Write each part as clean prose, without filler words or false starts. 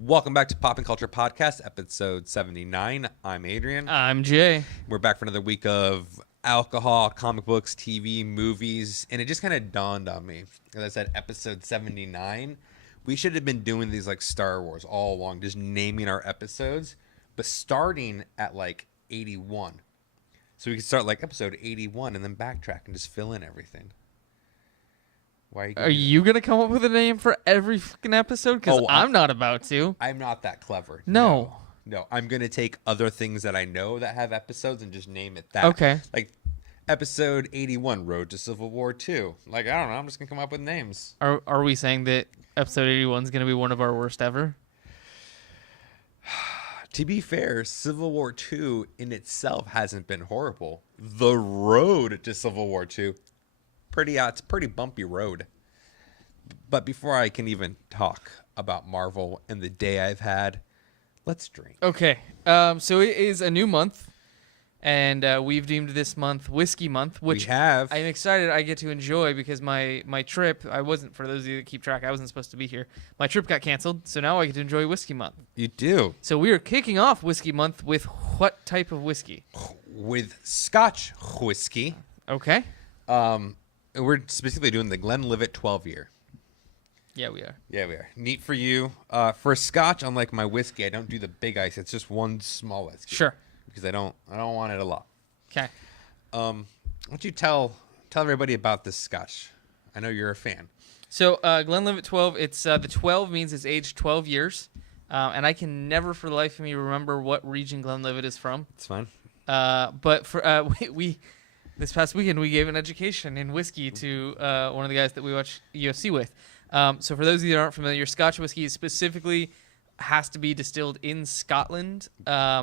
Welcome back to Pop and Culture Podcast, episode 79. I'm Adrian. I'm Jay. We're back for another week of alcohol, comic books, TV, movies, and it just kind of dawned on me. As I said, episode 79. We should have been doing these like Star Wars all along, just naming our episodes, but starting at like 81. So we could start like episode 81 and then backtrack and just fill in everything. Why Are you going to come up with a name for every fucking episode? Because I'm not about to. I'm not that clever. No. No, I'm going to take other things that I know that have episodes and just name it that. Okay. Like episode 81, Road to Civil War 2. Like, I don't know. I'm just going to come up with names. Are we saying that episode 81 is going to be one of our worst ever? To be fair, Civil War 2 in itself hasn't been horrible. The road to Civil War 2, it's a pretty bumpy road. But before I can even talk about Marvel and the day I've had, let's drink. Okay. So it is a new month, and we've deemed this month Whiskey Month, which I'm excited I get to enjoy because my trip, for those of you that keep track, I wasn't supposed to be here. My trip got canceled, so now I get to enjoy Whiskey Month. You do. So we are kicking off Whiskey Month with what type of whiskey? With Scotch whiskey. Okay. We're specifically doing the Glenlivet 12-year. Yeah, we are. Yeah, we are. Neat for you. For Scotch, unlike my whiskey, I don't do the big ice. It's just one small whiskey. Sure. Because I don't want it a lot. Okay. Why don't you tell everybody about this Scotch? I know you're a fan. So Glenlivet 12, it's the 12 means it's aged 12 years. And I can never for the life of me remember what region Glenlivet is from. It's fine. But for we this past weekend, we gave an education in whiskey to one of the guys that we watch UFC with. So for those of you that aren't familiar, Scotch whiskey specifically has to be distilled in Scotland.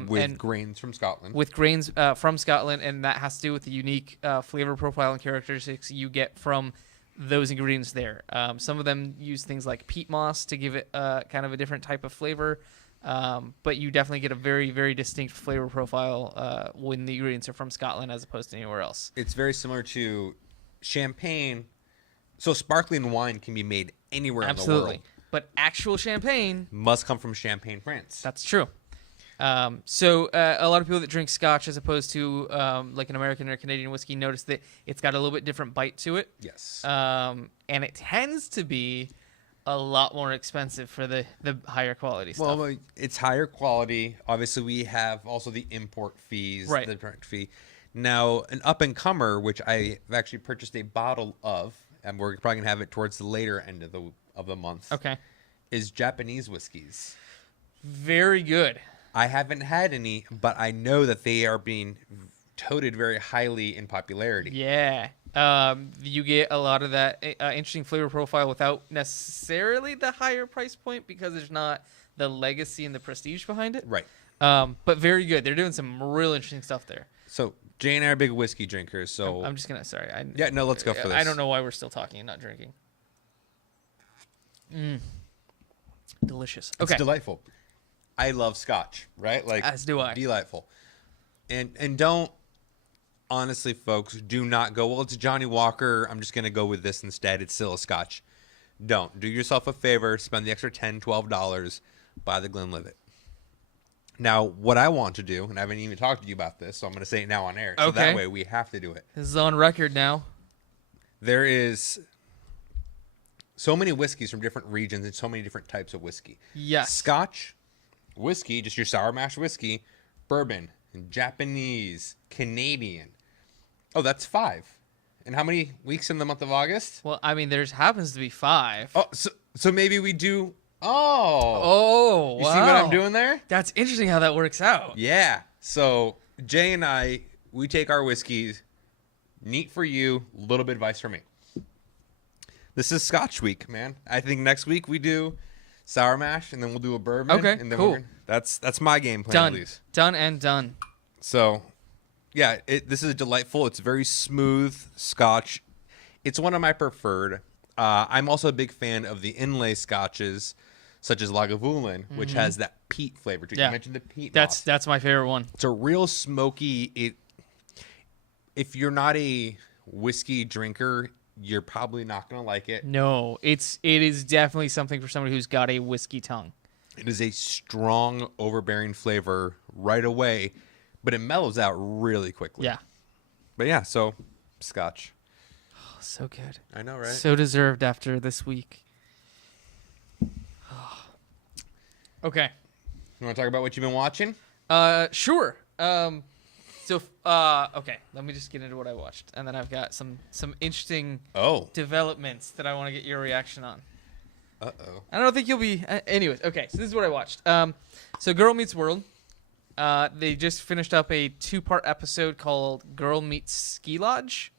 With grains from Scotland. With grains from Scotland, and that has to do with the unique flavor profile and characteristics you get from those ingredients there. Some of them use things like peat moss to give it kind of a different type of flavor. But you definitely get a very, very distinct flavor profile when the ingredients are from Scotland as opposed to anywhere else. It's very similar to champagne. So sparkling wine can be made anywhere in the world. Absolutely. But actual champagne must come from Champagne, France. That's true. So a lot of people that drink Scotch as opposed to like an American or Canadian whiskey notice that it's got a little bit different bite to it. Yes. And it tends to be a lot more expensive for the higher quality stuff. Well, it's higher quality. Obviously, we have also the import fees, right. The direct fee. Now, an up-and-comer, which I've actually purchased a bottle of, and we're probably going to have it towards the later end of the month, okay, is Japanese whiskeys. Very good. I haven't had any, but I know that they are being touted very highly in popularity. Yeah. You get a lot of that interesting flavor profile without necessarily the higher price point because there's not the legacy and the prestige behind it. Right. But very good. They're doing some real interesting stuff there. So Jay and I are big whiskey drinkers. So I'm just gonna. Sorry. Let's go for this. I don't know why we're still talking and not drinking. Delicious. Okay. It's delightful. I love Scotch. Right. Like as do I. Delightful. And don't. Honestly, folks, do not go, well, it's Johnny Walker. I'm just going to go with this instead. It's still a Scotch. Don't. Do yourself a favor. Spend the extra $10, $12. Buy the Glenlivet. Now, what I want to do, and I haven't even talked to you about this, so I'm going to say it now on air. So that way we have to do it. This is on record now. There is so many whiskeys from different regions and so many different types of whiskey. Yes. Scotch, whiskey, just your sour mash whiskey, bourbon, Japanese, Canadian. Oh, that's 5. And how many weeks in the month of August? Well, I mean, there's happens to be 5. Oh, so maybe we do. Oh. Oh, wow. You see what I'm doing there? That's interesting how that works out. Yeah. So Jay and I, we take our whiskeys. Neat for you, a little bit of advice for me. This is Scotch week, man. I think next week we do sour mash, and then we'll do a bourbon. Okay, and then cool. That's my game plan, Done. at least. Done and done. So, yeah, this is delightful. It's very smooth Scotch. It's one of my preferred. I'm also a big fan of the inlay Scotches, such as Lagavulin, which has that peat flavor to it. Yeah. You mentioned the peat moss. That's my favorite one. It's a real smoky. If you're not a whiskey drinker, you're probably not going to like it. No, it is definitely something for somebody who's got a whiskey tongue. It is a strong, overbearing flavor right away, but it mellows out really quickly. Yeah. But yeah, so Scotch. Oh, so good. I know, right? So deserved after this week. Okay. You want to talk about what you've been watching? Sure. Okay, let me just get into what I watched, and then I've got some interesting developments that I want to get your reaction on. Uh-oh. I don't think you'll be. Anyways, okay. So this is what I watched. So Girl Meets World. They just finished up a 2-part episode called Girl Meets Ski Lodge,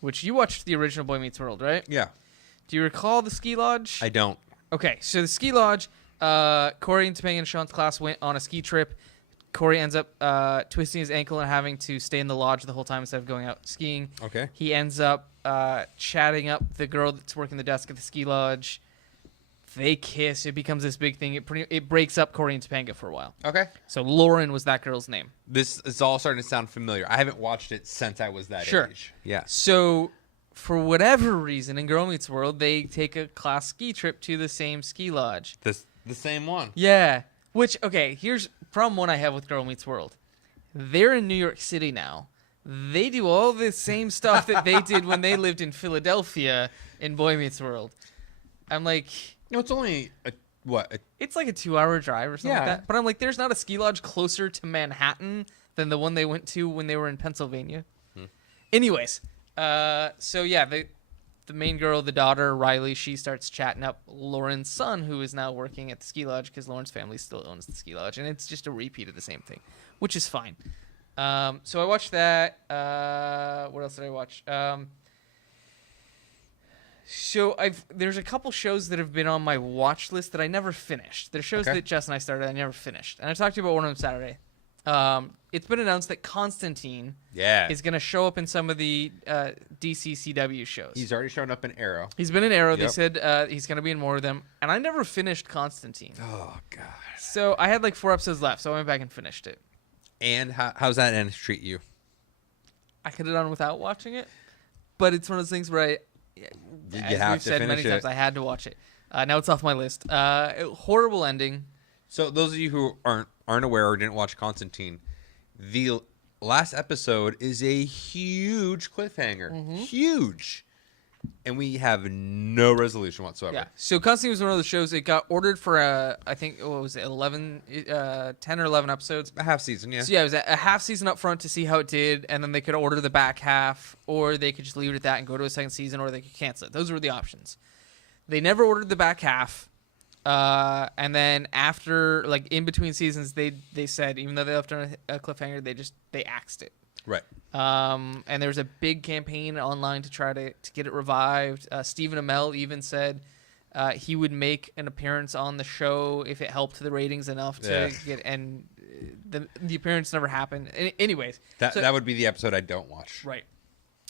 which you watched the original Boy Meets World, right? Yeah. Do you recall the ski lodge? I don't. Okay, so the ski lodge. Corey and Topanga and Sean's class went on a ski trip. Corey ends up twisting his ankle and having to stay in the lodge the whole time instead of going out skiing. Okay. He ends up chatting up the girl that's working the desk at the ski lodge. They kiss. It becomes this big thing. It breaks up Corey and Topanga for a while. Okay. So Lauren was that girl's name. This is all starting to sound familiar. I haven't watched it since I was that age. Yeah. So for whatever reason, in Girl Meets World, they take a class ski trip to the same ski lodge. The same one. Yeah. Which, okay, here's problem one I have with Girl Meets World. They're in New York City now. They do all the same stuff that they did when they lived in Philadelphia in Boy Meets World. I'm like... No, it's only It's like a 2-hour drive or something like Yeah. that. But I'm like, there's not a ski lodge closer to Manhattan than the one they went to when they were in Pennsylvania. Anyways, so yeah, the main girl, the daughter, Riley, she starts chatting up Lauren's son, who is now working at the ski lodge because Lauren's family still owns the ski lodge. And it's just a repeat of the same thing, which is fine. So I watched that. What else did I watch? So there's a couple shows that have been on my watch list that I never finished. They're shows that Jess and I started I never finished. And I talked to you about one of them Saturday. It's been announced that Constantine is going to show up in some of the DC CW shows. He's already shown up in Arrow. He's been in Arrow. Yep. They said he's going to be in more of them. And I never finished Constantine. Oh, God. So I had like 4 episodes left, so I went back and finished it. And how's that end treat you? I could have done without watching it. But it's one of those things where as we've said many times, I had to watch it. Now it's off my list. Horrible ending. So those of you who aren't aware or didn't watch Constantine, the last episode is a huge cliffhanger. Mm-hmm. Huge. And we have no resolution whatsoever. Yeah. So Constantine was one of those shows. It got ordered for I think, what was it, 10 or 11 episodes. A half season, yeah. So yeah, it was a half season up front to see how it did, and then they could order the back half, or they could just leave it at that and go to a second season, or they could cancel it. Those were the options. They never ordered the back half. And then after, like, in between seasons, they said, even though they left on a cliffhanger, they axed it. Right. And there was a big campaign online to try to get it revived. Stephen Amell even said he would make an appearance on the show if it helped the ratings enough to get, and the appearance never happened. Anyways. That would be the episode I don't watch. Right.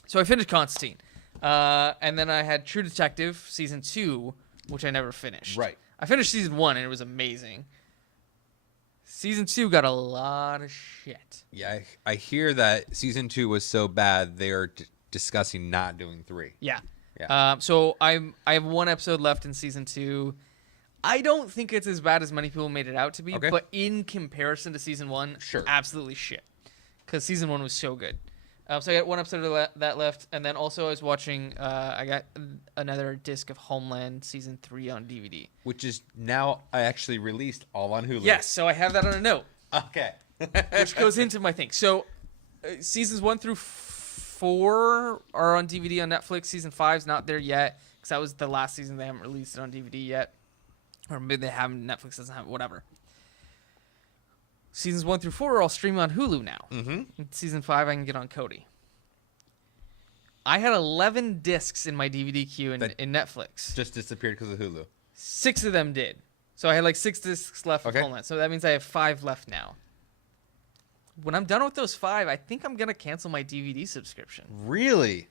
So I finished Constantine. And then I had True Detective Season 2, which I never finished. Right. I finished Season 1, and it was amazing. Season 2 got a lot of shit. Yeah, I hear that Season 2 was so bad, they are discussing not doing 3. Yeah. So I have 1 episode left in Season 2. I don't think it's as bad as many people made it out to be, but in comparison to Season 1, absolutely shit. Because Season 1 was so good. So I got 1 episode of that left, and then also I was watching. I got another disc of Homeland Season 3 on DVD, which is now actually released all on Hulu. Yes, so I have that on a note. Okay, which goes into my thing. So seasons 1 through 4 are on DVD on Netflix. Season 5's not there yet because that was the last season. They haven't released it on DVD yet, or maybe they haven't. Netflix doesn't have it, whatever. Seasons 1 through 4 are all streaming on Hulu now. Mm-hmm. Season 5 I can get on Kodi. I had 11 discs in my DVD queue in Netflix. Just disappeared because of Hulu. 6 of them did. So I had like 6 discs left of Homeland. So that means I have 5 left now. When I'm done with those 5, I think I'm going to cancel my DVD subscription. Really?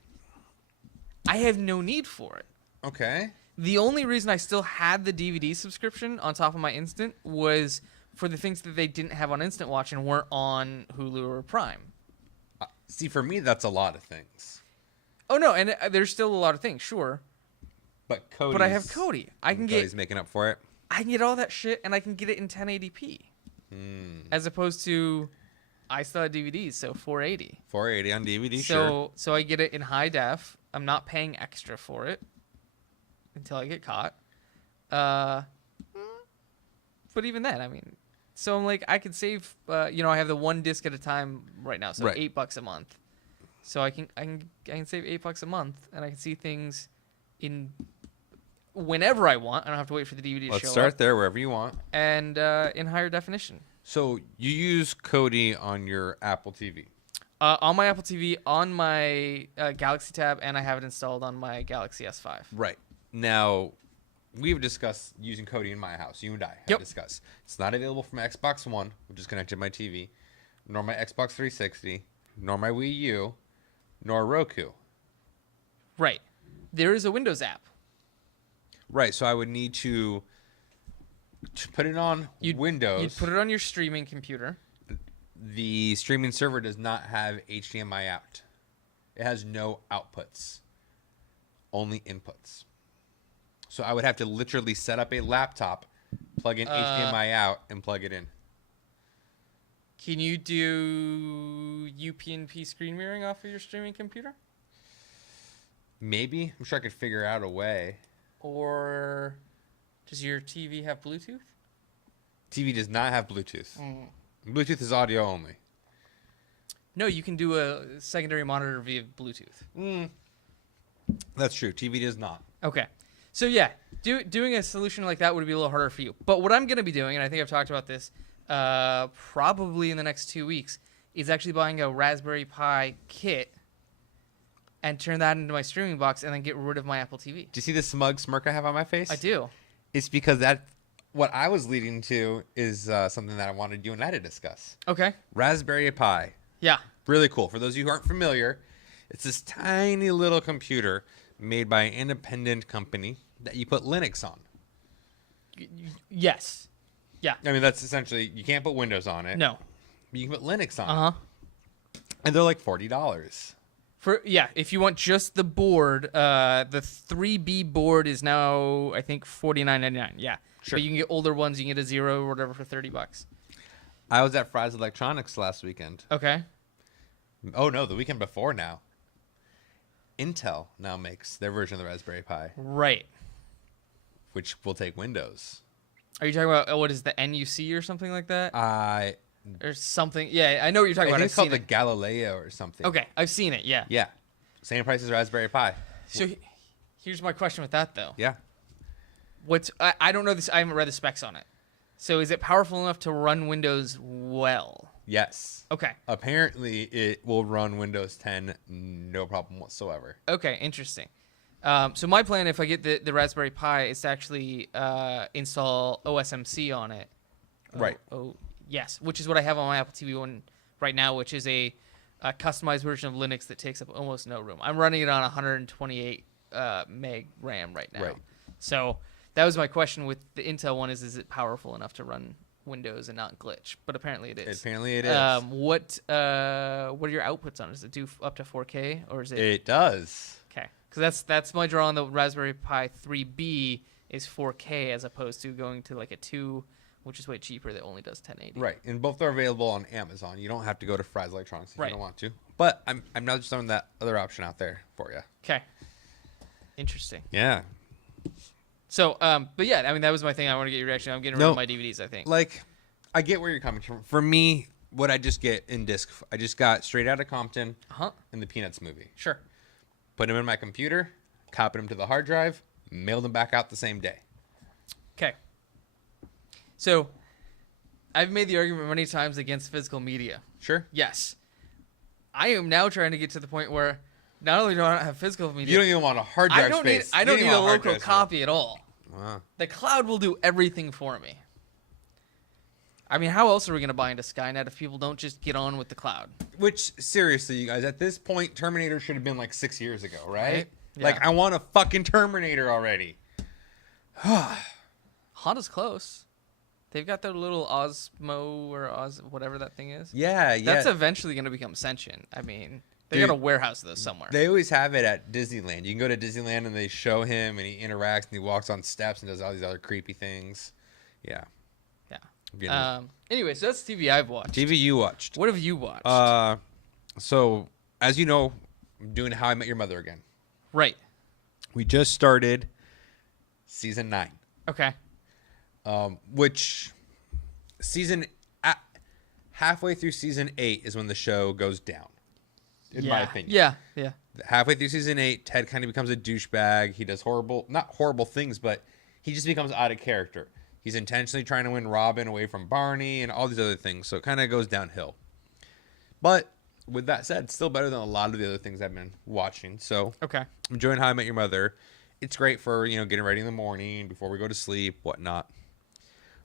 I have no need for it. Okay. The only reason I still had the DVD subscription on top of my Instant was for the things that they didn't have on Instant Watch and weren't on Hulu or Prime. See, for me, that's a lot of things. Oh, no, and there's still a lot of things, sure. But I have Kodi. I can Cody's making up for it. I can get all that shit and I can get it in 1080p. As opposed to, I still have DVDs, so 480. 480 on DVD, sure. So I get it in high def. I'm not paying extra for it until I get caught. But even then, I mean, so I'm like, I could save. I have the one disc at a time right now, so Right. $8 a month. So I can save $8 a month, and I can see things in whenever I want. I don't have to wait for the DVD to Let's show start up. there, wherever you want. And in higher definition. So you use Kodi on your Apple TV. On my Apple TV, on my Galaxy Tab, and I have it installed on my Galaxy S5. Right. Now, we've discussed using Kodi in my house. You and I have discussed. It's not available for my Xbox One, which is connected to my TV, nor my Xbox 360, nor my Wii U, nor Roku. Right. There is a Windows app. Right. So I would need to put it on Windows. You'd put it on your streaming computer. The streaming server does not have HDMI out. It has no outputs, only inputs. So I would have to literally set up a laptop, plug in HDMI out, and plug it in. Can you do UPnP screen mirroring off of your streaming computer? Maybe. I'm sure I could figure out a way. Or does your TV have Bluetooth? TV does not have Bluetooth. Bluetooth is audio only. No, you can do a secondary monitor via Bluetooth. That's true. TV does not. Okay. So yeah, doing a solution like that would be a little harder for you. But what I'm going to be doing, and I think I've talked about this probably in the next 2 weeks, is actually buying a Raspberry Pi kit and turn that into my streaming box and then get rid of my Apple TV. Do you see the smug smirk I have on my face? I do. It's because what I was leading to is something that I wanted you and I to discuss. Okay. Raspberry Pi. Yeah. Really cool. For those of you who aren't familiar, it's this tiny little computer made by an independent company that you put Linux on. Yes. Yeah. I mean, that's essentially, you can't put Windows on it. No. But you can put Linux on it. Uh-huh. And they're like $40. If you want just the board, the 3B board is now, I think, $49.99. Yeah. Sure. But you can get older ones. You can get a Zero or whatever for $30. I was at Fry's Electronics last weekend. Okay. Oh, no, the weekend before now. Intel now makes their version of the Raspberry Pi, Right. which will take Windows. Are you talking about, what is the NUC or something like that? Or something. Yeah, I know what you're talking I about. think I've it's called seen the it. Galileo or something. Okay, I've seen it, yeah. Yeah. Same price as Raspberry Pi. So here's my question with that, though. Yeah. I don't know this. I haven't read the specs on it. So is it powerful enough to run Windows well? Yes. Okay. Apparently, it will run Windows 10 no problem whatsoever. Okay, interesting. So my plan, if I get the Raspberry Pi, is to actually install OSMC on it. Right. Oh, yes, which is what I have on my Apple TV one right now, which is a customized version of Linux that takes up almost no room. I'm running it on 128 meg RAM right now. Right. So that was my question with the Intel one: is it powerful enough to run Windows and not glitch? But apparently it is. Apparently it is. What are your outputs on it? Does it do up to 4K or is it? It does. Okay, because that's my draw on the Raspberry Pi 3B is 4K as opposed to going to like a 2, which is way cheaper, that only does 1080. Right, and both are available on Amazon. You don't have to go to Fry's Electronics if Right. you don't want to. But I'm now just throwing that other option out there for you. Okay. Interesting. Yeah. So, but yeah, I mean, that was my thing. I want to get your reaction. I'm getting rid of my DVDs, I think. Like, I get where you're coming from. For me, what I just get in disc, I just got Straight Outta Compton and the Peanuts movie. Sure. Put them in my computer, copied them to the hard drive, mailed them back out the same day. Okay. So, I've made the argument many times against physical media. Sure. Yes. I am now trying to get to the point where not only do I not have physical media, You don't even want a hard drive space. I don't need a local copy at all. Wow. The cloud will do everything for me. I mean, how else are we going to buy into Skynet if people don't just get on with the cloud? Which, seriously, you guys, at this point, Terminator should have been like 6 years ago, right? Right. Yeah. Like, I want a fucking Terminator already. Honda's close. They've got their little Osmo or whatever that thing is. Yeah, yeah. That's eventually going to become sentient. I mean, they Dude, got a warehouse those somewhere. They always have it at Disneyland. You can go to Disneyland and they show him and he interacts and he walks on steps and does all these other creepy things. Yeah. Yeah. Anyway, so that's TV I've watched. TV you watched. What have you watched? So as you know, I'm doing How I Met Your Mother again. Right. We just started season 9. Okay. Which halfway through season 8 is when the show goes down, in my opinion. Yeah. Halfway through season 8, Ted kind of becomes a douchebag. He does not horrible things, but he just becomes out of character. He's intentionally trying to win Robin away from Barney and all these other things. So it kind of goes downhill. But with that said, it's still better than a lot of the other things I've been watching. So Okay. I'm enjoying How I Met Your Mother. It's great for, getting ready in the morning, before we go to sleep, whatnot.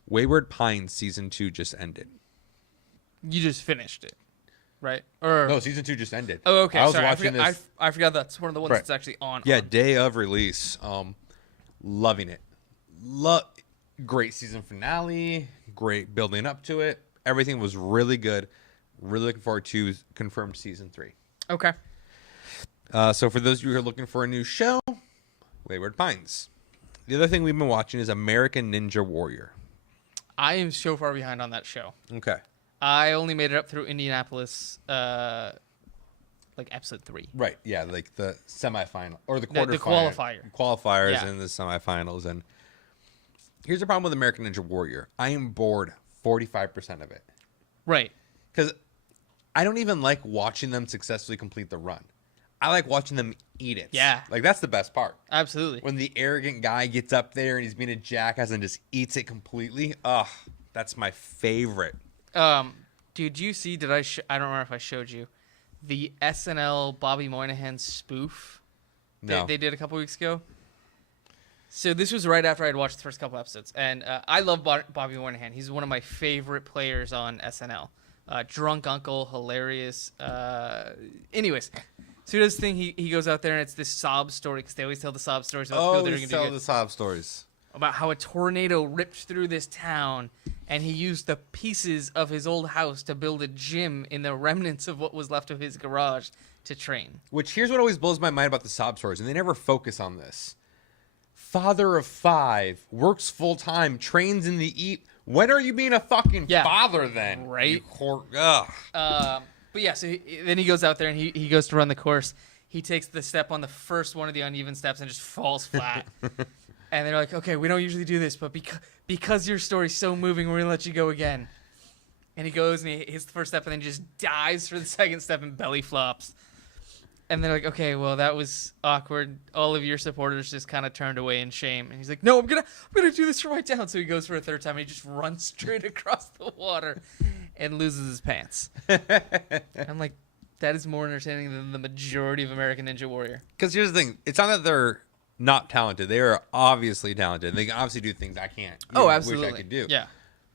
Wayward Pines season 2 just ended. You just finished it, right? Or No, season 2 just ended. Oh, okay. I was Sorry, watching this. I forgot that's one of the ones Right. that's actually on. Yeah, day of release. Loving it. Great season finale. Great building up to it. Everything was really good. Really looking forward to confirmed season 3. Okay. So for those of you who are looking for a new show, Wayward Pines. The other thing we've been watching is American Ninja Warrior. I am so far behind on that show. Okay. I only made it up through Indianapolis, like episode 3. Right. Yeah, like the semifinal or the The quarterfinal. Qualifiers Yeah. and the semifinals. And here's the problem with American Ninja Warrior. I am bored 45% of it. Right. Because I don't even like watching them successfully complete the run. I like watching them eat it. Yeah. Like, that's the best part. Absolutely. When the arrogant guy gets up there and he's being a jackass and just eats it completely. Ugh, that's my favorite. Did you see? I don't remember if I showed you the SNL Bobby Moynihan spoof No. they did a couple weeks ago. So this was right after I'd watched the first couple episodes, and I love Bobby Moynihan. He's one of my favorite players on SNL. Drunk uncle, hilarious. Anyways, so he does this thing. He goes out there and it's this sob story because they always tell the sob stories about people that are they going tell to do the good. sob stories. About how a tornado ripped through this town and he used the pieces of his old house to build a gym in the remnants of what was left of his garage to train. Which, here's what always blows my mind about the sob stories, and they never focus on this. Father of 5, works full-time, trains in the eat. When are you being a fucking father then? Right. Ugh. But yeah, so then he goes out there and he goes to run the course. He takes the step on the first one of the uneven steps and just falls flat. And they're like, okay, we don't usually do this, but because your story's so moving, we're going to let you go again. And he goes and he hits the first step and then just dives for the second step and belly flops. And they're like, okay, well, that was awkward. All of your supporters just kind of turned away in shame. And he's like, no, I'm gonna do this for my town. So he goes for a third time and he just runs straight across the water and loses his pants. I'm like, that is more entertaining than the majority of American Ninja Warrior. Because here's the thing. It's not that they're not talented. They are obviously talented. They can obviously do things I can't. Absolutely. Wish I could do. Yeah.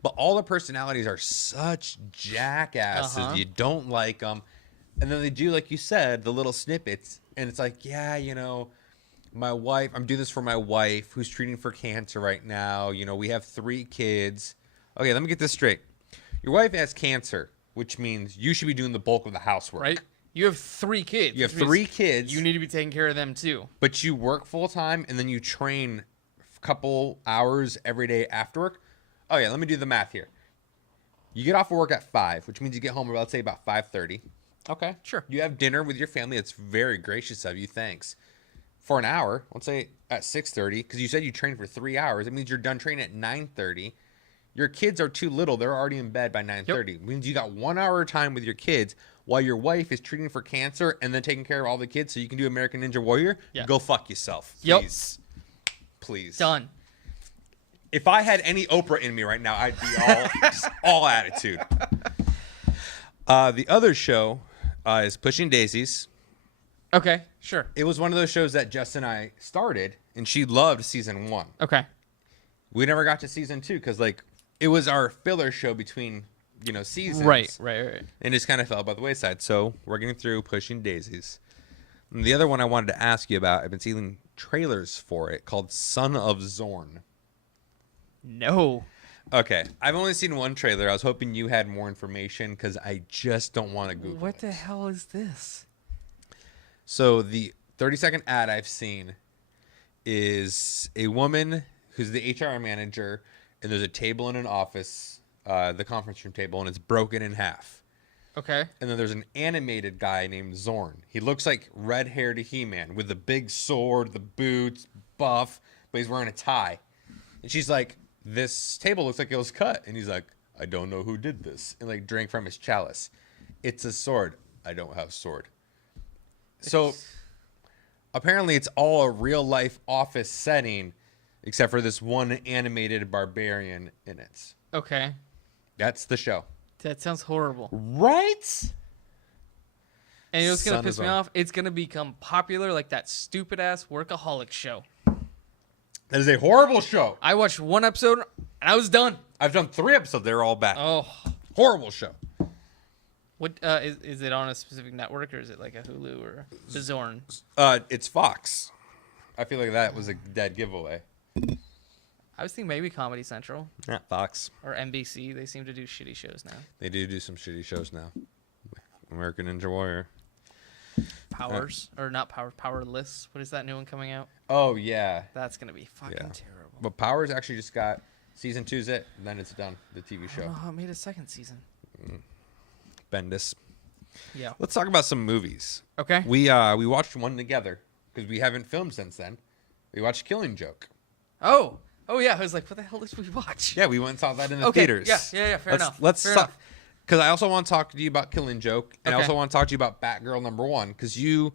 But all the personalities are such jackasses. You don't like them. And then they do, like you said, the little snippets. And it's like, yeah, my wife, I'm doing this for my wife who's treating for cancer right now. We have 3 kids. Okay, let me get this straight. Your wife has cancer, which means you should be doing the bulk of the housework. Right? You have 3 kids. You have 3 kids. You need to be taking care of them too. But you work full time and then you train a couple hours every day after work. Oh yeah, let me do the math here. You get off of work at 5, which means you get home, let's say, about 5:30. Okay, sure. You have dinner with your family. That's very gracious of you. Thanks. For an hour, let's say at 6:30, because you said you trained for 3 hours. It means you're done training at 9:30. Your kids are too little. They're already in bed by 9:30. It means you got 1 hour of time with your kids while your wife is treating for cancer and then taking care of all the kids so you can do American Ninja Warrior. Yeah. Go fuck yourself. Please. Please. Done. If I had any Oprah in me right now, I'd be all attitude. The other show is Pushing Daisies. Okay, sure. It was one of those shows that Jess and I started, and she loved season 1. Okay. We never got to season 2 because, it was our filler show between, seasons. Right. And just kind of fell by the wayside. So we're getting through Pushing Daisies. And the other one I wanted to ask you about, I've been seeing trailers for it called Son of Zorn. No. Okay. I've only seen one trailer. I was hoping you had more information because I just don't want to Google it. What the hell is this? So the 30-second ad I've seen is a woman who's the HR manager and there's a table in an office, the conference room table, and it's broken in half. Okay. And then there's an animated guy named Zorn. He looks like red-haired He-Man with the big sword, the boots, buff, but he's wearing a tie. And she's like, this table looks like it was cut. And he's like, I don't know who did this. And like drank from his chalice. It's a sword. I don't have sword. So apparently it's all a real-life office setting, except for this one animated barbarian in it. Okay. That's the show. That sounds horrible. Right? And it's going Son to piss of me a- off. It's going to become popular like that stupid-ass Workaholic show. That is a horrible show. I watched one episode, and I was done. I've done 3 episodes. They're all bad. Oh. Horrible show. What is it on a specific network, or is it like a Hulu or the Zorn? It's Fox. I feel like that was a dead giveaway. I was thinking maybe Comedy Central Not Fox. or NBC. They seem to do shitty shows now. They do some shitty shows now. American Ninja Warrior. Powers or not Power? Powerless. What is that new one coming out? Oh yeah, That's gonna be fucking Yeah. terrible. but Powers actually just got season 2's it, and then it's done. The TV I don't show. know how it made a second season. Bendis. Yeah. Let's talk about some movies. Okay. We watched one together because we haven't filmed since then. We watched Killing Joke. Oh yeah. I was like, what the hell did we watch? Yeah, we went and saw that in the Okay. theaters. Yeah. Fair enough. Let's Fair talk. enough. Because I also want to talk to you about Killing Joke, and I Okay. also want to talk to you about Batgirl #1, because you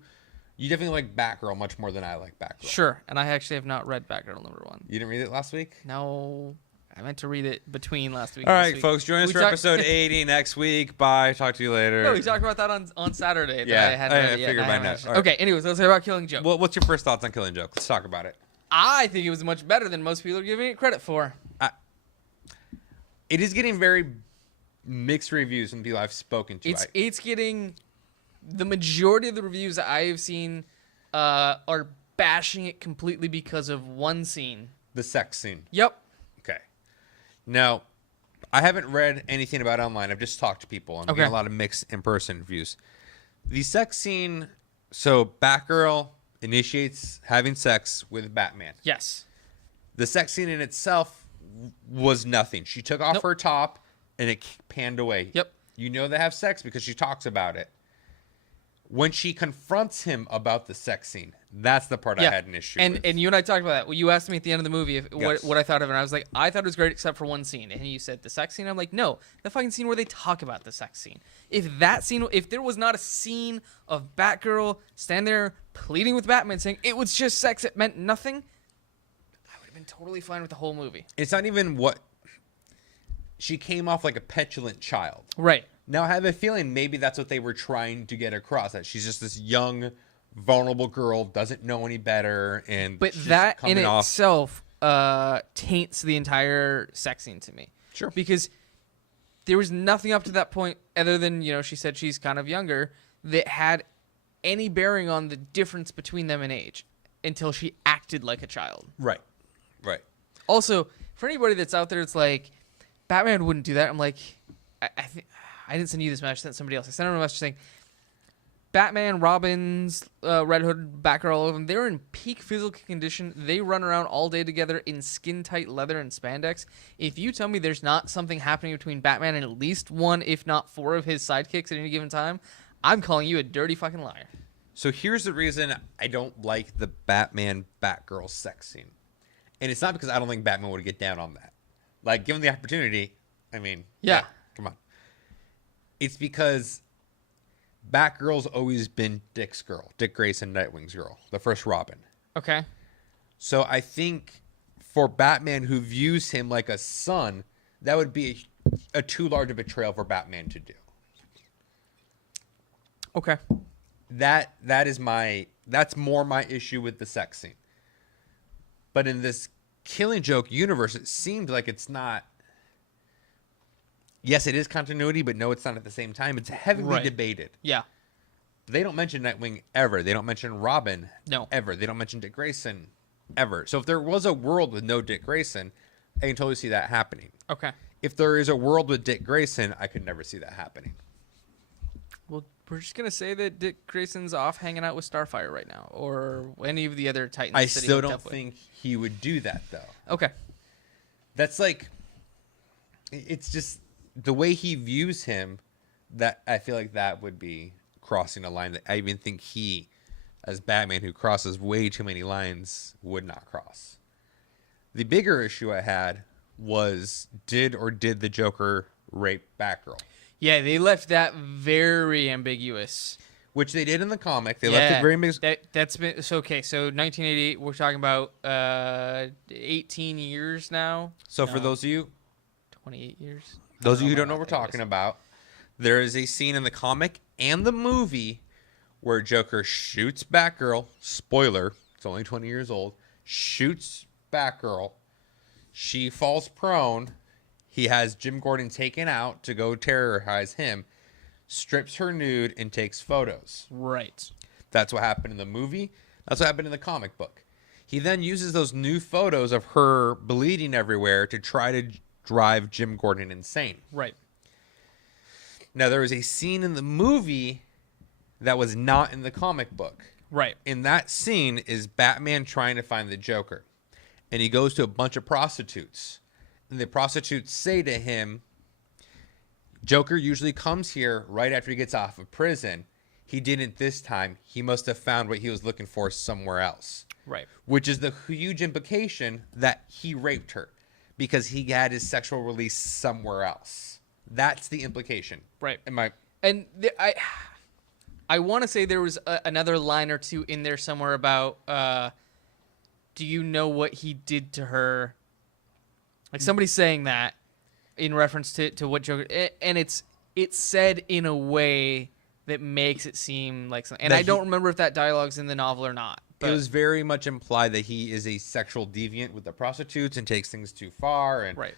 definitely like Batgirl much more than I like Batgirl. Sure. And I actually have not read Batgirl #1. You didn't read it last week? No, I meant to read it between last week. All and this right, week. folks, join us We for talk- episode 80 next week. Bye. Talk to you later. No, we talked about that on Saturday. That Yeah, I hadn't read I it yet, figured and by haven't now. watched it. All right. Okay. Anyways, let's talk about Killing Joke. Well, what's your first thoughts on Killing Joke? Let's talk about it. I think it was much better than most people are giving it credit for. It is getting very mixed reviews from people I've spoken to. It's getting the majority of the reviews that I have seen are bashing it completely because of one scene. The sex scene. Yep. Okay. Now, I haven't read anything about it online. I've just talked to people. I'm getting a lot of mixed in-person reviews. The sex scene, so Batgirl initiates having sex with Batman. Yes. The sex scene in itself was nothing. She took off Nope. her top and it panned away. Yep. You know they have sex because she talks about it. When she confronts him about the sex scene, that's the part I had an issue with. And you and I talked about that. Well, you asked me at the end of the movie Yes. what I thought of it, and I was like, I thought it was great except for one scene. And you said the sex scene. I'm like, no, the fucking scene where they talk about the sex scene. If there was not a scene of Batgirl stand there pleading with Batman saying it was just sex, it meant nothing, I would have been totally fine with the whole movie. It's not even what... She came off like a petulant child. Right. Now, I have a feeling maybe that's what they were trying to get across, that she's just this young, vulnerable girl, doesn't know any better, and But she's that in coming off... itself taints the entire sex scene to me. Sure. Because there was nothing up to that point other than, she said she's kind of younger that had any bearing on the difference between them in age until she acted like a child. Right. Right. Also, for anybody that's out there, it's like, Batman wouldn't do that. I'm like, I didn't send you this message, I sent somebody else. I sent him a message saying, Batman, Robin's, Red Hood, Batgirl, all of them, they're in peak physical condition. They run around all day together in skin-tight leather and spandex. If you tell me there's not something happening between Batman and at least one, if not 4 of his sidekicks at any given time, I'm calling you a dirty fucking liar. So here's the reason I don't like the Batman-Batgirl sex scene. And it's not because I don't think Batman would get down on that. Like, given the opportunity, I mean... Yeah. Come on. It's because Batgirl's always been Dick's girl. Dick Grayson, Nightwing's girl. The first Robin. Okay. So I think for Batman, who views him like a son, that would be a too large a betrayal for Batman to do. Okay. That's more my issue with the sex scene. But in this Killing Joke universe, it seems like it's not. Yes, it is continuity, but no, it's not at the same time. It's heavily debated. Yeah. They don't mention Nightwing ever. They don't mention Robin ever. They don't mention Dick Grayson ever. So if there was a world with no Dick Grayson, I can totally see that happening. Okay. If there is a world with Dick Grayson, I could never see that happening. Well, we're just going to say that Dick Grayson's off hanging out with Starfire right now, or any of the other Titans. I that he still hooked don't up with. think he would do that, though. Okay. That's like, it's just the way he views him that I feel like that would be crossing a line that I even think he, as Batman, who crosses way too many lines, would not cross. The bigger issue I had was did the Joker rape Batgirl? Yeah, they left that very ambiguous. Which they did in the comic. They left it very ambiguous. That's been so okay. So 1988, we're talking about 18 years now. So for those of you, 28 years. Those of you who don't know what we're talking about, there is a scene in the comic and the movie where Joker shoots Batgirl. Spoiler, it's only 20 years old. Shoots Batgirl. She falls prone. He has Jim Gordon taken out to go terrorize him. Strips her nude and takes photos. Right. That's what happened in the movie. That's what happened in the comic book. He then uses those new photos of her bleeding everywhere to try to drive Jim Gordon insane. Right. Now, there was a scene in the movie that was not in the comic book. Right. In that scene is Batman trying to find the Joker. And he goes to a bunch of prostitutes. And the prostitutes say to him, Joker usually comes here right after he gets off of prison. He didn't this time. He must have found what he was looking for somewhere else. Right. Which is the huge implication that he raped her because he had his sexual release somewhere else. That's the implication. Right. And I want to say there was another line or two in there somewhere about, do you know what he did to her? Like somebody saying that in reference to what Joker, and it's said in a way that makes it seem like something. And I don't remember if that dialogue's in the novel or not. But it was very much implied that he is a sexual deviant with the prostitutes and takes things too far. And right.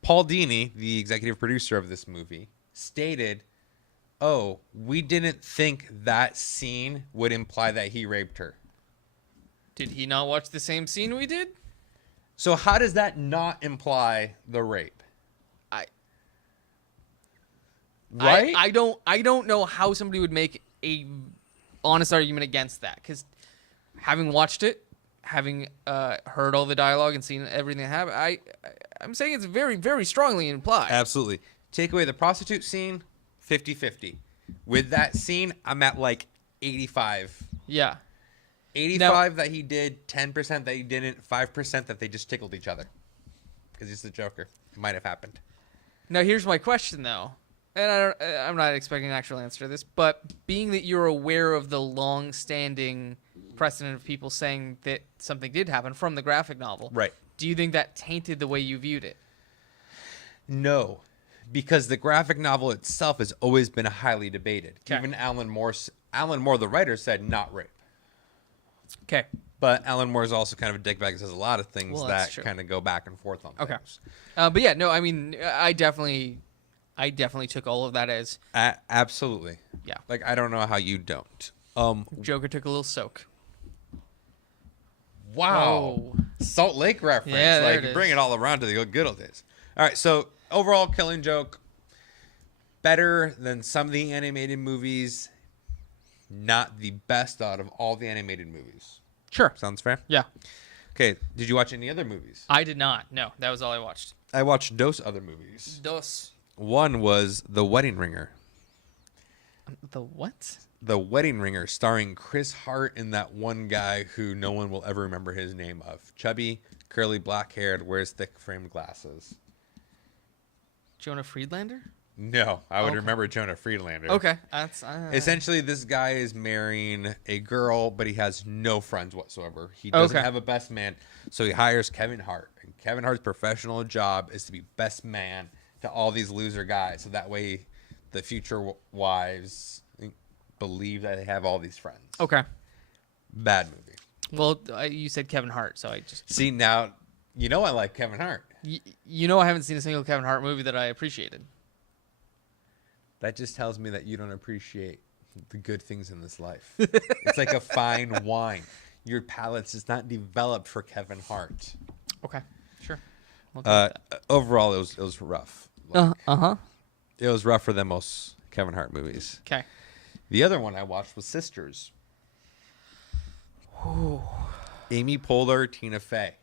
Paul Dini, the executive producer of this movie, stated, "Oh, we didn't think that scene would imply that he raped her." Did he not watch the same scene we did? So how does that not imply the rape? Right? I don't know how somebody would make a honest argument against that, because having watched it, having heard all the dialogue and seen everything that happened, I'm saying it's very, very strongly implied. Absolutely. Take away the prostitute scene, 50-50. With that scene, I'm at like 85. Yeah. 85 that he did, 10% that he didn't, 5% that they just tickled each other. Because he's the Joker. It might have happened. Now, here's my question, though. And I'm not expecting an actual answer to this, but being that you're aware of the long-standing precedent of people saying that something did happen from the graphic novel, right? Do you think that tainted the way you viewed it? No, because the graphic novel itself has always been highly debated. Okay. Even Alan Moore, the writer, said not rape. Okay. But Alan Moore is also kind of a dickbag and says a lot of things that true. kind of go back and forth on things. But yeah, no, I mean, I definitely took all of that as absolutely. Yeah. Like, I don't know how you don't. Joker took a little soak. Wow. Whoa. Salt Lake reference. Yeah, there like, it is. bring it all around to the good old days. All right, so overall, Killing Joke, better than some of the animated movies. Not the best out of all the animated movies. Sure. Sounds fair? Yeah. Okay, did you watch any other movies? I did not. No, that was all I watched. I watched those other movies. Dos. One was The Wedding Ringer. The what? The Wedding Ringer, starring Chris Hart and that one guy who no one will ever remember his name of. Chubby, curly, black-haired, wears thick-framed glasses. Jonah Friedlander? No, I would remember Jonah Friedlander. Okay. That's essentially, this guy is marrying a girl, but he has no friends whatsoever. He doesn't have a best man, so he hires Kevin Hart. And Kevin Hart's professional job is to be best man to all these loser guys, so that way the future wives believe that they have all these friends. Okay. Bad movie. Well, you said Kevin Hart, so I just... See, now, you know I like Kevin Hart. You know I haven't seen a single Kevin Hart movie that I appreciated. That just tells me that you don't appreciate the good things in this life. It's like a fine wine. Your palate's just not developed for Kevin Hart. Okay, sure. Overall, it was rough. Uh-huh. It was rougher than most Kevin Hart movies. Okay. The other one I watched was Sisters. Amy Poehler, Tina Fey.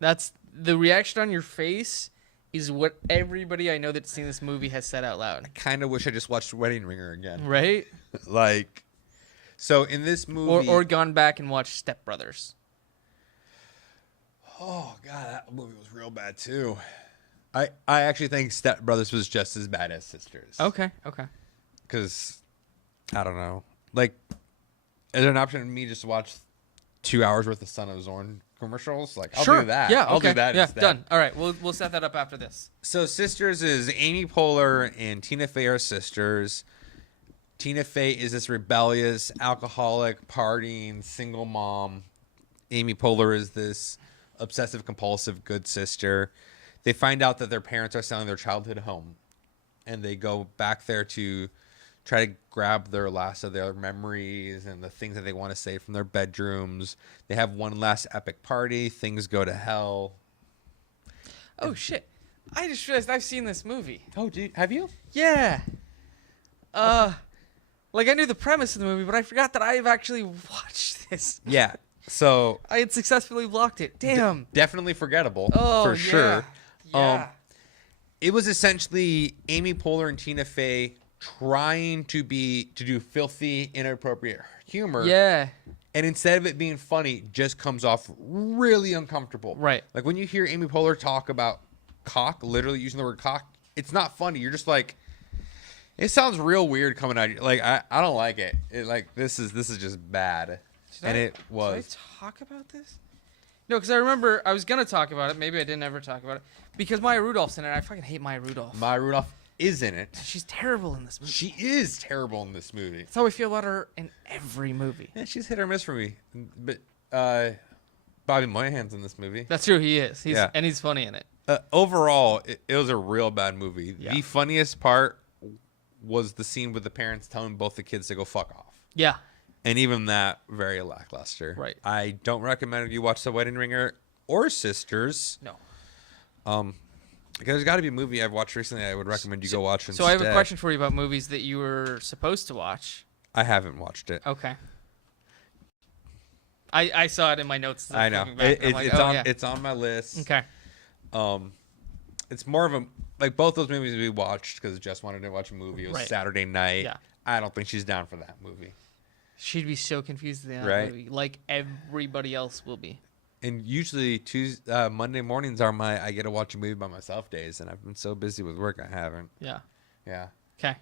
That's the reaction on your face is what everybody I know that's seen this movie has said out loud. Kind of wish I just watched Wedding Ringer again. Right? Like, so in this movie, Or gone back and watched Step Brothers. oh god, that movie was real bad too. I actually think Step Brothers was just as bad as Sisters. Okay. Because I don't know. Like, is there an option for me just to watch 2 hours worth of Son of Zorn commercials? Like, I'll do that. Yeah, I'll do that Yeah, instead. done. All right, we'll set that up after this. So Sisters is Amy Poehler and Tina Fey are sisters. Tina Fey is this rebellious, alcoholic, partying, single mom. Amy Poehler is this obsessive, compulsive, good sister. They find out that their parents are selling their childhood home, and they go back there to try to grab their last of their memories and the things that they want to say from their bedrooms. They have one last epic party. Things go to hell. Oh shit! I just realized I've seen this movie. Oh, dude, have you? Yeah. Like I knew the premise of the movie, but I forgot that I've actually watched this. Yeah. So I had successfully blocked it. Damn. definitely forgettable Oh, for yeah. sure. Yeah. It was essentially Amy Poehler and Tina Fey trying to do filthy, inappropriate humor. Yeah. And instead of it being funny, just comes off really uncomfortable. Right. Like when you hear Amy Poehler talk about cock, literally using the word cock, it's not funny. You're just like, it sounds real weird coming out of you. Like I don't like it. Like this is just bad. It was. Did I talk about this? No, because I remember I was gonna talk about it. Maybe I didn't ever talk about it because Maya Rudolph's in it. I fucking hate Maya Rudolph. Maya Rudolph is in it. She's terrible in this movie. She is terrible in this movie. That's how I feel about her in every movie. Yeah, she's hit or miss for me. But Bobby Moynihan's in this movie. That's true. He is. Yeah. And he's funny in it. Overall, it was a real bad movie. Yeah. The funniest part was the scene with the parents telling both the kids to go fuck off. Yeah. And even that, very lackluster. Right. I don't recommend you watch The Wedding Ringer or Sisters. No. Because there's got to be a movie I've watched recently I would recommend you go watch instead. So I have a question for you about movies that you were supposed to watch. I haven't watched it. Okay. I saw it in my notes. I know. It's on my list. Okay. It's more of a, like both those movies we watched because Jess wanted to watch a movie. It was Right. Saturday night. Yeah. I don't think she's down for that movie. She'd be so confused at the end Right. of the movie, like everybody else will be. And usually Monday mornings are my I get to watch a movie by myself days, and I've been so busy with work I haven't. Yeah. Yeah. Okay.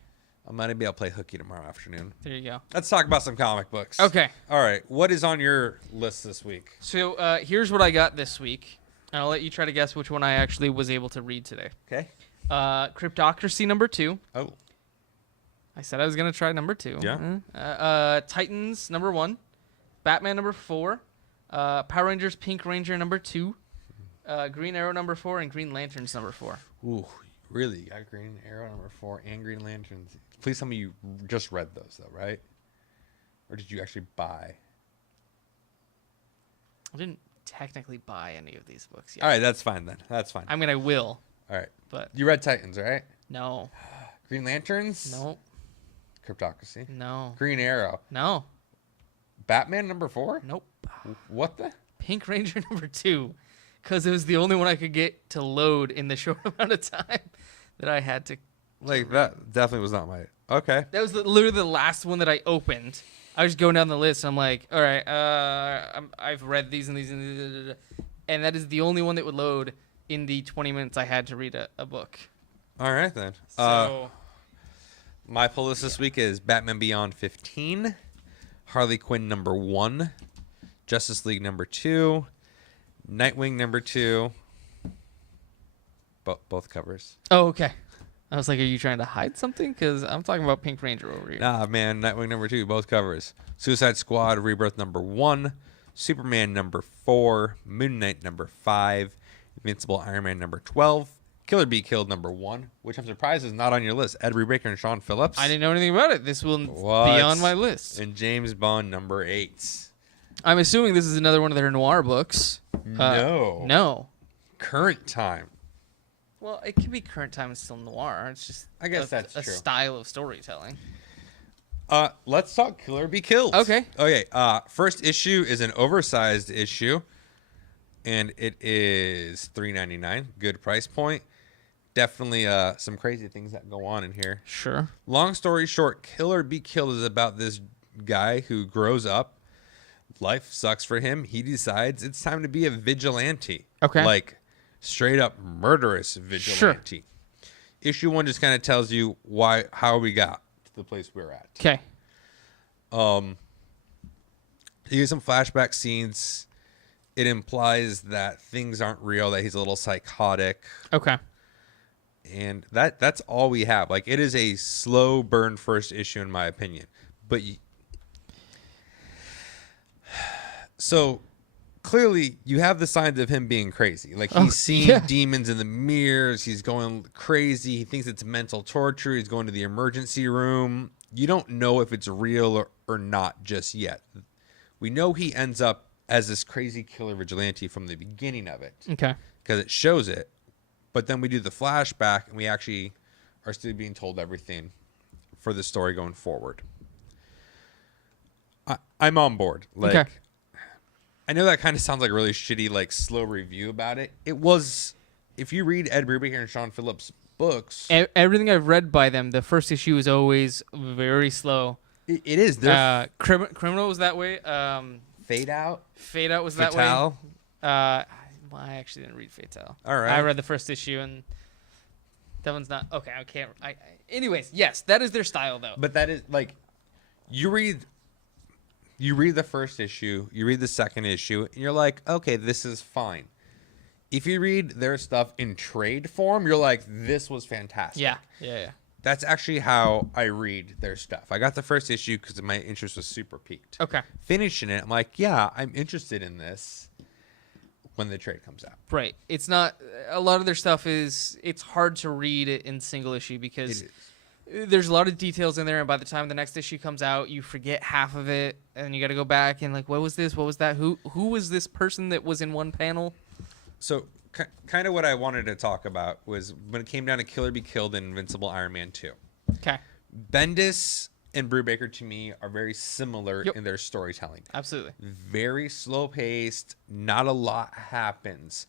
I'm gonna be able to play hooky tomorrow afternoon. There you go. Let's talk about some comic books. Okay. All right. What is on your list this week? So here's what I got this week, and I'll let you try to guess which one I actually was able to read today. Okay. Cryptocracy #2. Oh. I said I was gonna try #2. Yeah. Titans #1. Batman #4. Power Rangers Pink Ranger #2. Green Arrow #4 and Green Lanterns #4. Ooh, really? You got Green Arrow #4 and Green Lanterns. Please tell me you just read those though, right? Or did you actually buy? I didn't technically buy any of these books yet. All right, that's fine then. That's fine. I mean, I will, All right. but You read Titans, right? no, Green Lanterns? no, Cryptocracy? no, Green Arrow. no, Batman #4? nope. What the? Pink Ranger #2, because it was the only one I could get to load in the short amount of time that I had to. Like, that definitely was not my... Okay. That was literally the last one that I opened. I was going down the list. And I'm like, all right, I've read these and these and that is the only one that would load in the 20 minutes I had to read a book. All right, then. So My pull list this week is Batman Beyond 15, Harley Quinn #1, Justice League #2, Nightwing #2. Both covers. oh, okay. I was like, are you trying to hide something? Because I'm talking about Pink Ranger over here. Nah, man, Nightwing #2, both covers. Suicide Squad Rebirth #1, Superman #4, Moon Knight #5, Invincible Iron Man #12, Killer Be Killed #1, which I'm surprised is not on your list. Ed Brubaker and Sean Phillips. I didn't know anything about it. This will What? be on my list. And James Bond #8. I'm assuming this is another one of their noir books. No. No. Current time. Well, it can be current time and still noir. It's just I guess that's a true. style of storytelling. Let's talk Killer Be Killed. Okay. Okay. First issue is an oversized issue. and it is $3.99. Good price point. Definitely some crazy things that go on in here. Sure. Long story short, Kill or Be Killed is about this guy who grows up. Life sucks for him. He decides it's time to be a vigilante. Okay. Like straight up murderous vigilante. Sure. Issue 1 just kind of tells you how we got to the place we're at. Okay. You get some flashback scenes. It implies that things aren't real, that he's a little psychotic. Okay. And that's all we have. Like, it is a slow burn first issue, in my opinion. But so clearly, you have the signs of him being crazy. Like, he's seeing demons in the mirrors. He's going crazy. He thinks it's mental torture. He's going to the emergency room. You don't know if it's real or not just yet. We know he ends up as this crazy killer vigilante from the beginning of it. Okay. Because it shows it. But then we do the flashback, and we actually are still being told everything for the story going forward. I'm on board. Like, okay. I know that kind of sounds like a really shitty, like, slow review about it. It was, if you read Ed Brubaker and Sean Phillips' books... Everything I've read by them, the first issue is always very slow. It is. Criminal was that way. Fade Out? Fade Out was that way. Well, I actually didn't read Fatale. All right. I read the first issue, and that one's not... Okay, I can't... anyways, yes, that is their style, though. But that is, like, you read the first issue, you read the second issue, and you're like, okay, this is fine. If you read their stuff in trade form, you're like, this was fantastic. Yeah. That's actually how I read their stuff. I got the first issue because my interest was super piqued. Okay. Finishing it, I'm like, yeah, I'm interested in this when the trade comes out. Right. It's not... A lot of their stuff is... It's hard to read it in single issue because there's a lot of details in there, and by the time the next issue comes out, you forget half of it, and you got to go back and like, what was this? What was that? Who was this person that was in one panel? So kind of what I wanted to talk about was when it came down to Kill or Be Killed in Invincible Iron Man 2. Okay. Bendis and Brubaker, to me, are very similar in their storytelling. Absolutely. Very slow-paced. Not a lot happens.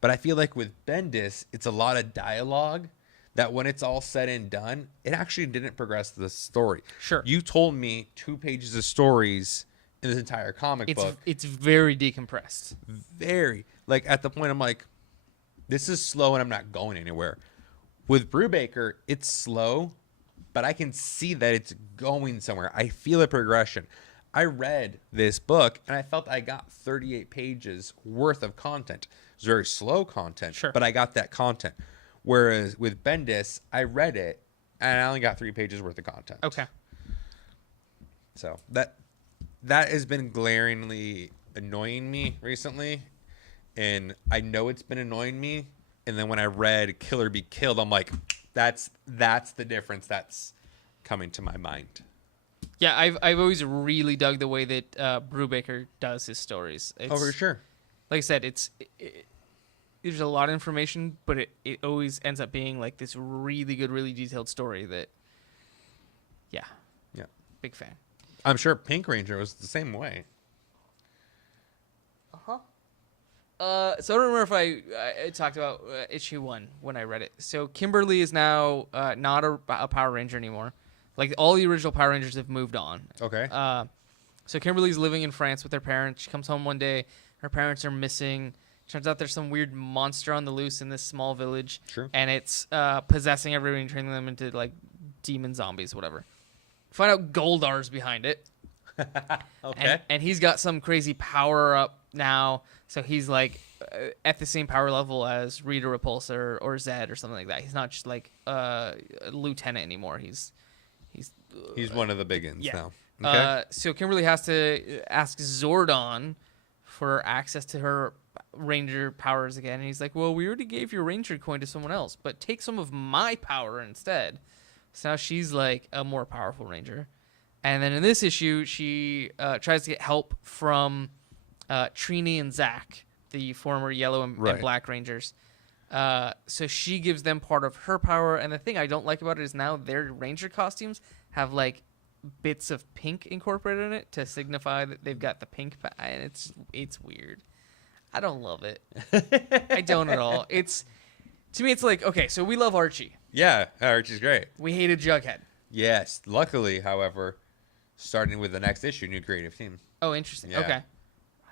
But I feel like with Bendis, it's a lot of dialogue that when it's all said and done, it actually didn't progress the story. Sure. You told me 2 pages of stories in this entire comic book. It's very decompressed. Very. Like, at the point, I'm like, this is slow and I'm not going anywhere. With Brubaker, it's slow, but I can see that it's going somewhere. I feel a progression. I read this book, and I felt I got 38 pages worth of content. It was very slow content, but I got that content. Whereas with Bendis, I read it, and I only got 3 pages worth of content. Okay. So that has been glaringly annoying me recently, and I know it's been annoying me. And then when I read Kill or Be Killed, I'm like, that's the difference that's coming to my mind. Yeah, I've always really dug the way that Brubaker does his stories. For sure. Like I said, there's a lot of information, but it always ends up being like this really good, really detailed story that, yeah, big fan. I'm sure Pink Ranger was the same way. So I don't remember if I talked about issue 1 when I read it. So Kimberly is now not a Power Ranger anymore. Like, all the original Power Rangers have moved on. Okay. So Kimberly's living in France with her parents. She comes home one day. Her parents are missing. Turns out there's some weird monster on the loose in this small village. True. And it's possessing everybody and turning them into, like, demon zombies, whatever. Find out Goldar's behind it. Okay. And he's got some crazy power up now. So he's, like, at the same power level as Rita Repulsa or Zed or something like that. He's not just, like, a lieutenant anymore. He's one of the big uns now. Okay. So Kimberly has to ask Zordon for access to her Ranger powers again. And he's like, well, we already gave your Ranger coin to someone else, but take some of my power instead. So now she's like a more powerful Ranger. And then in this issue, she tries to get help from Trini and Zach, the former Yellow and Black Rangers. So she gives them part of her power. And the thing I don't like about it is now their Ranger costumes have like bits of pink incorporated in it to signify that they've got the pink and it's weird. I don't love it. I don't at all. To me, it's like, okay, so we love Archie. Yeah, Archie's great. We hated Jughead. Yes. Luckily, however, starting with the next issue, new creative team. Oh, interesting. Yeah. Okay.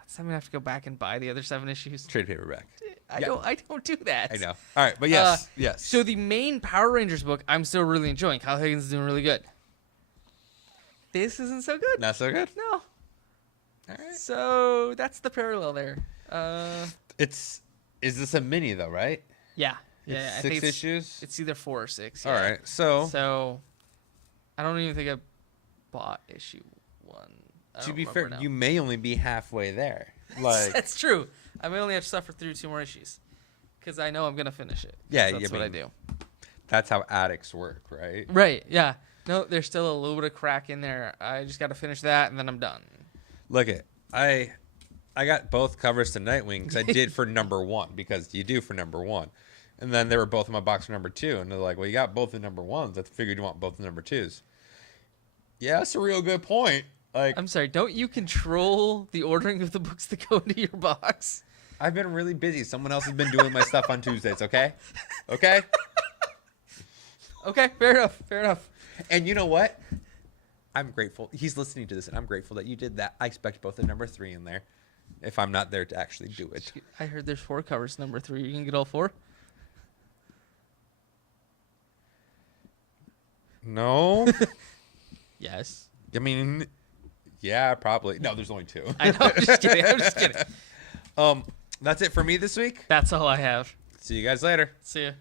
So I'm gonna have to go back and buy the other 7 issues. Trade paperback. I don't do that. I know. All right, but yes, yes. So the main Power Rangers book, I'm still really enjoying. Kyle Higgins is doing really good. This isn't so good. Not so good. No. All right. So that's the parallel there. Is this a mini though, right? Yeah. It's Yeah. I 6 think issues. it's either 4 or 6. All Yeah. right. So So I don't even think I bought issue 1. to be fair, you may only be halfway there. Like That's true. I may only have to suffer through 2 more issues because I know I'm gonna finish it. Yeah, That's what I do. that's how addicts work, right? Right. Yeah. No, there's still a little bit of crack in there. I just got to finish that and then I'm done. Look it, I got both covers to Nightwing because I did for number 1 because you do for number 1, and then they were both in my box for number 2, and they're like, well, you got both the number 1s. I figured you want both the number 2s. Yeah, that's a real good point. Like, I'm sorry. Don't you control the ordering of the books that go into your box? I've been really busy. Someone else has been doing my stuff on Tuesdays. Okay. Okay. Okay. Fair enough. Fair enough. And you know what? I'm grateful. He's listening to this, and I'm grateful that you did that. I expect both the number 3 in there if I'm not there to actually do it. I heard there's 4 covers. Number 3. You can get all 4. No. Yes. I mean, yeah, probably. No, there's only 2. I know. I'm just kidding. I'm just kidding. That's it for me this week. That's all I have. See you guys later. See ya.